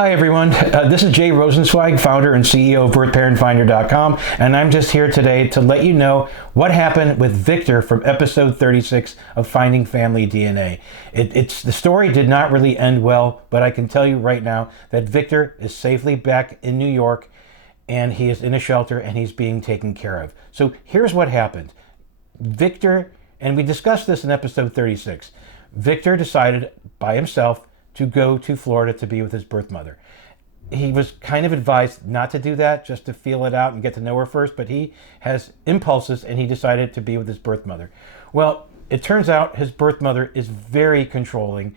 Hi everyone, this is Jay Rosenzweig, founder and CEO of BirthParentFinder.com, and I'm just here today to let you know what happened with Victor from episode 36 of Finding Family DNA. The story did not really end well, but I can tell you right now that Victor is safely back in New York, and he is in a shelter and he's being taken care of. So here's what happened. Victor, and we discussed this in episode 36, Victor decided by himself to go to Florida to be with his birth mother. He was kind of advised not to do that, just to feel it out and get to know her first, but he has impulses and he decided to be with his birth mother. Well, it turns out his birth mother is very controlling.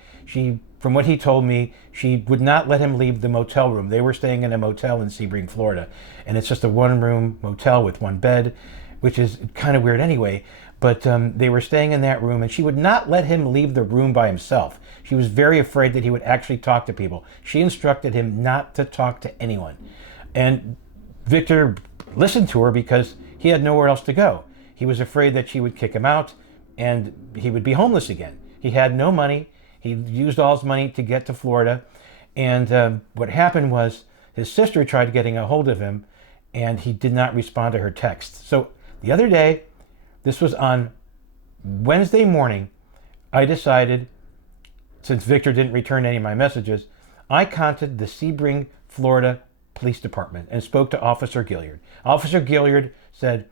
From what he told me, she would not let him leave the motel room. They were staying in a motel in Sebring, Florida, and it's just a one-room motel with one bed, which is kind of weird anyway. But they were staying in that room, and she would not let him leave the room by himself. She was very afraid that he would actually talk to people. She instructed him not to talk to anyone. And Victor listened to her because he had nowhere else to go. He was afraid that she would kick him out and he would be homeless again. He had no money. He used all his money to get to Florida. And what happened was his sister tried getting a hold of him, and he did not respond to her text. So the other day, this was on Wednesday morning, I decided, since Victor didn't return any of my messages, I contacted the Sebring, Florida Police Department and spoke to Officer Gilliard. Officer Gilliard said,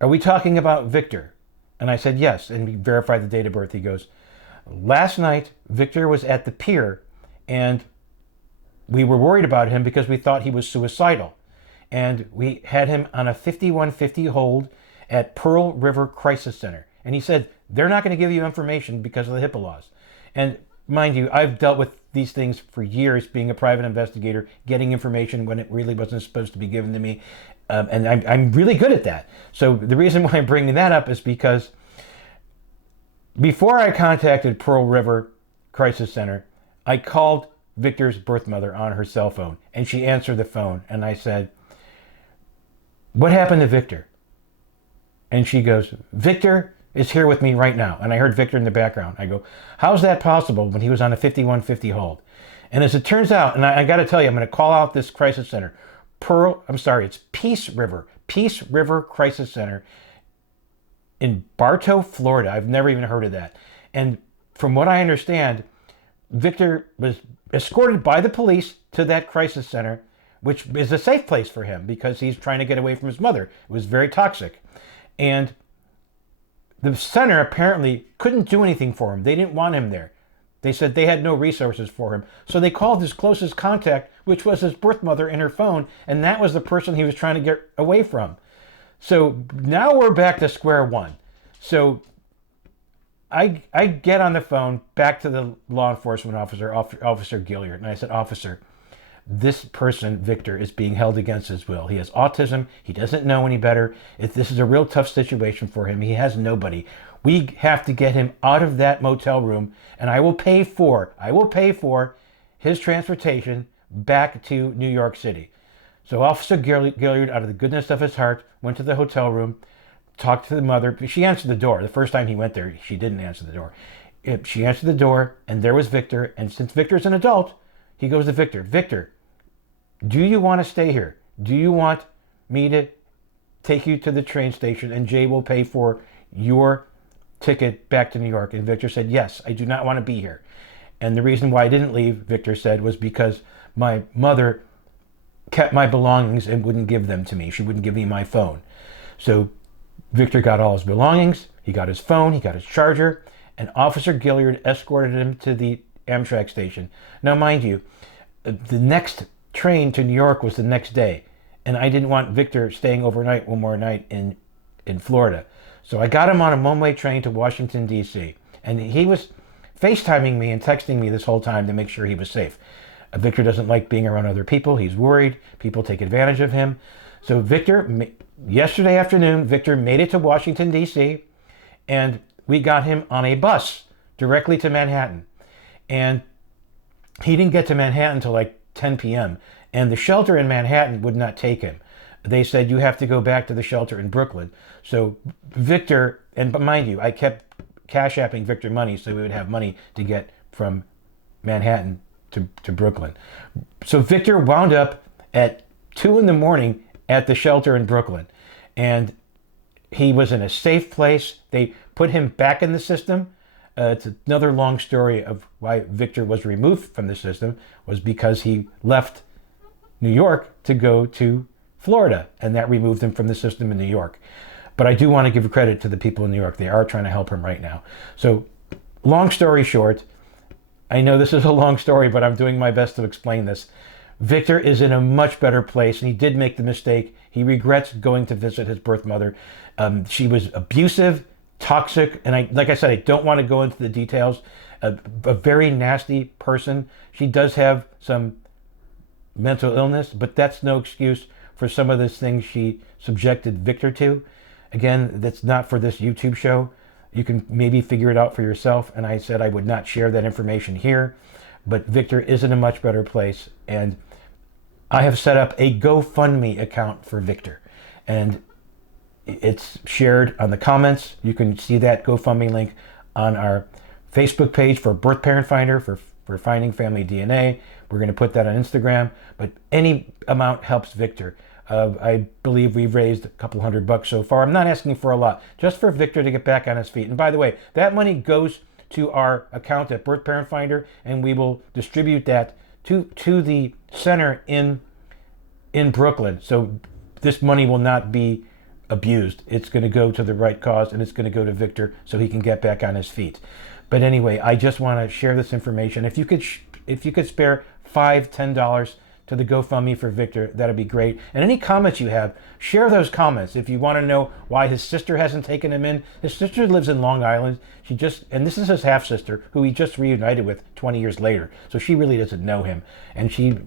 "Are we talking about Victor?" And I said, "Yes." And he verified the date of birth. He goes, "Last night, Victor was at the pier, and we were worried about him because we thought he was suicidal. And we had him on a 5150 hold at Pearl River Crisis Center." And he said, "They're not going to give you information because of the HIPAA laws." And mind you, I've dealt with these things for years, being a private investigator, getting information when it really wasn't supposed to be given to me. And I'm really good at that. So the reason why I'm bringing that up is because before I contacted Pearl River Crisis Center, I called Victor's birth mother on her cell phone, and she answered the phone. And I said, "What happened to Victor?" And she goes, "Victor is here with me right now." And I heard Victor in the background. I go, "How's that possible when he was on a 5150 hold?" And as it turns out, and I got to tell you, I'm going to call out this crisis center. It's Peace River Crisis Center in Bartow, Florida. I've never even heard of that. And from what I understand, Victor was escorted by the police to that crisis center, which is a safe place for him because he's trying to get away from his mother. It was very toxic. And the center apparently couldn't do anything for him. They didn't want him there. They said they had no resources for him. So they called his closest contact, which was his birth mother, in her phone, and that was the person he was trying to get away from. So now we're back to square one. So I get on the phone back to the law enforcement officer, Officer Gilliard, and I said, "Officer, this person, Victor, is being held against his will. He has autism. He doesn't know any better. This is a real tough situation for him. He has nobody. We have to get him out of that motel room, and I will pay for his transportation back to New York City." So Officer Gilliard, out of the goodness of his heart, went to the hotel room, talked to the mother. She answered the door. The first time he went there, she didn't answer the door. She answered the door, and there was Victor. And since Victor's an adult, he goes to Victor, "Victor, do you want to stay here? Do you want me to take you to the train station and Jay will pay for your ticket back to New York?" And Victor said, "Yes, I do not want to be here." And the reason why I didn't leave, Victor said, was because my mother kept my belongings and wouldn't give them to me. She wouldn't give me my phone. So Victor got all his belongings, he got his phone, he got his charger, and Officer Gilliard escorted him to the Amtrak station. Now, mind you, the next train to New York was the next day, and I didn't want Victor staying overnight one more night in Florida. So I got him on a one-way train to Washington, D.C., and he was FaceTiming me and texting me this whole time to make sure he was safe. Victor doesn't like being around other people. He's worried. People take advantage of him. So yesterday afternoon, Victor made it to Washington, D.C., and we got him on a bus directly to Manhattan. And he didn't get to Manhattan until like 10 p.m. And the shelter in Manhattan would not take him. They said, "You have to go back to the shelter in Brooklyn." So Victor, but mind you, I kept cash apping Victor money so we would have money to get from Manhattan to Brooklyn. So Victor wound up at 2 in the morning at the shelter in Brooklyn. And he was in a safe place. They put him back in the system. It's another long story of why Victor was removed from the system, was because he left New York to go to Florida, and that removed him from the system in New York. But I do want to give credit to the people in New York. They are trying to help him right now. So long story short, I know this is a long story, but I'm doing my best to explain this. Victor is in a much better place, and he did make the mistake. He regrets going to visit his birth mother. She was abusive, toxic, and like I said, I don't want to go into the details. A very nasty person. She does have some mental illness, but that's no excuse for some of the things she subjected Victor to. Again, that's not for this YouTube show. You can maybe figure it out for yourself, and I said I would not share that information here, but Victor is in a much better place, and I have set up a GoFundMe account for Victor, and it's shared on the comments. You can see that GoFundMe link on our Facebook page for Birth Parent Finder, for finding family DNA. We're going to put that on Instagram, but any amount helps Victor. I believe we've raised a couple $100 so far. I'm not asking for a lot, just for Victor to get back on his feet. And by the way, that money goes to our account at Birth Parent Finder, and we will distribute that to the center in Brooklyn. So this money will not be abused. It's going to go to the right cause, and it's going to go to Victor so he can get back on his feet. But anyway, I just want to share this information. If you could spare $5, $10 to the GoFundMe for Victor, that'd be great. And any comments you have, share those comments. If you want to know why his sister hasn't taken him in, his sister lives in Long Island. And this is his half sister, who he just reunited with 20 years later. So she really doesn't know him, and she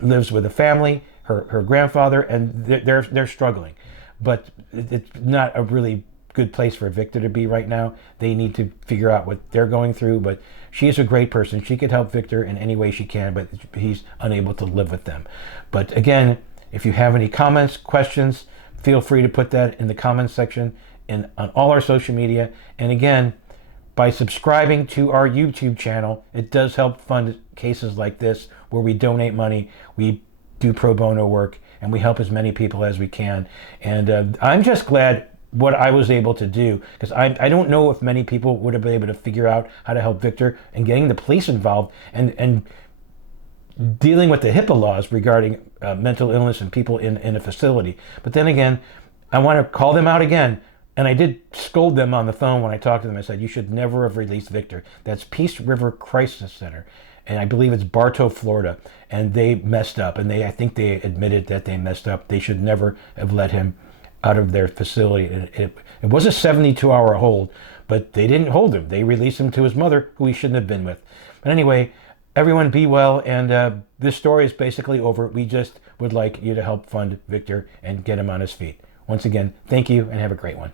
lives with a family, her grandfather, and they're struggling. But it's not a really good place for Victor to be right now. They need to figure out what they're going through, but she is a great person. She could help Victor in any way she can, but he's unable to live with them. But again, if you have any comments, questions, feel free to put that in the comments section on all our social media. And again, by subscribing to our YouTube channel, it does help fund cases like this where we donate money, we do pro bono work, and we help as many people as we can. And I'm just glad what I was able to do, because I don't know if many people would have been able to figure out how to help Victor, and getting the police involved and dealing with the HIPAA laws regarding mental illness and people in a facility. But then again, I want to call them out again. And I did scold them on the phone when I talked to them. I said, you should never have released Victor. That's Peace River Crisis Center. And I believe it's Bartow, Florida. And they messed up. And I think they admitted that they messed up. They should never have let him out of their facility. It was a 72-hour hold, but they didn't hold him. They released him to his mother, who he shouldn't have been with. But anyway, everyone be well. And this story is basically over. We just would like you to help fund Victor and get him on his feet. Once again, thank you and have a great one.